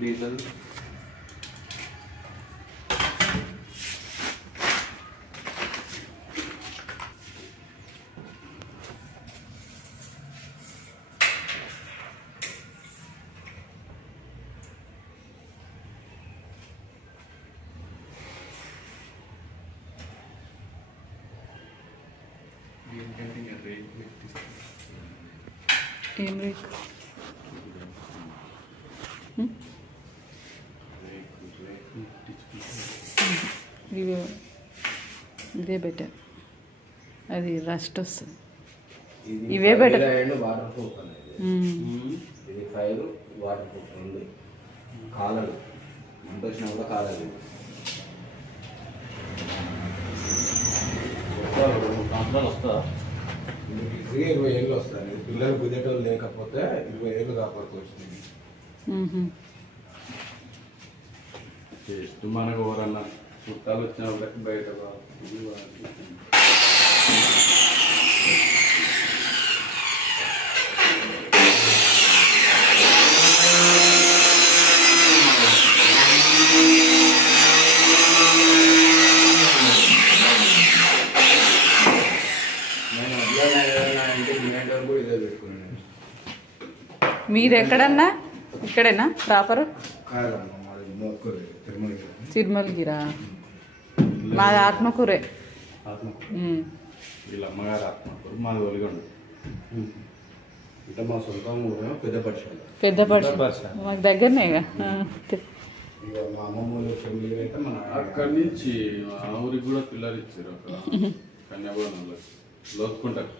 Diesel ఏం rake ఇదే better, అది రస్ట్ వస్తుంది. ఇవే బెటర్. వాటర్ ప్రూఫ్ అనేది ఇది ఫైర్ వాటర్ ప్రూఫ్ ఉంది. కాలదు అంత వచ్చినా కూడా కాలదు. వస్తా 20 ఏళ్ళు వస్తాయి. పిల్లలు కుదేటోళ్ళు లేకపోతే 20 ఏళ్ళు కాపాడుకోవచ్చు. జస్ట్ మనకు ఎవరన్నా చుట్టాలు వచ్చిన వాళ్ళకి బయట మీది ఎక్కడన్నా? ఇక్కడేనా ప్రాపర్? తిరుమలగిరా. మాది ఆత్మకూరే. వీళ్ళ అమ్మగారు ఆత్మకూరు, మాది ఒలిగొండ. అంటే మా సొంతం ఊరేమో పెద్ద పర్ష మాకు దగ్గరనేగా. మా అమ్మమ్మ ఫ్యామిలీ అయితే మన అక్కడి నుంచి ఆ ఊరికి కూడా పిల్లలు ఇచ్చారు. ఒక కన్యాభవనంలో లోతుకుంటారు.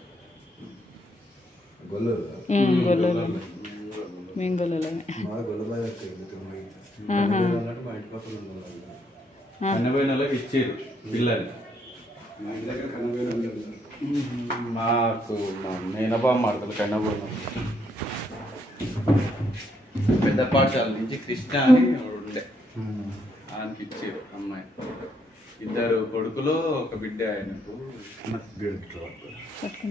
గొల్లూరు మేము గొల్లలోనే. మా గొల్లబాయ్ మా ఇంటి పక్కన కన్యాభవనాలకు ఇచ్చారు పిల్లలు. మా ఇంటి దగ్గర కన్నబోయిన మాకు మా మేనబాబు మాడతారు కన్యాభవనం. పెద్ద పాఠశాల నుంచి కృష్ణ అని ఉండే ఆయనకి ఇచ్చారు అమ్మాయి. 2 కొడుకులు 1 బిడ్డ ఆయనకు. ఓకే.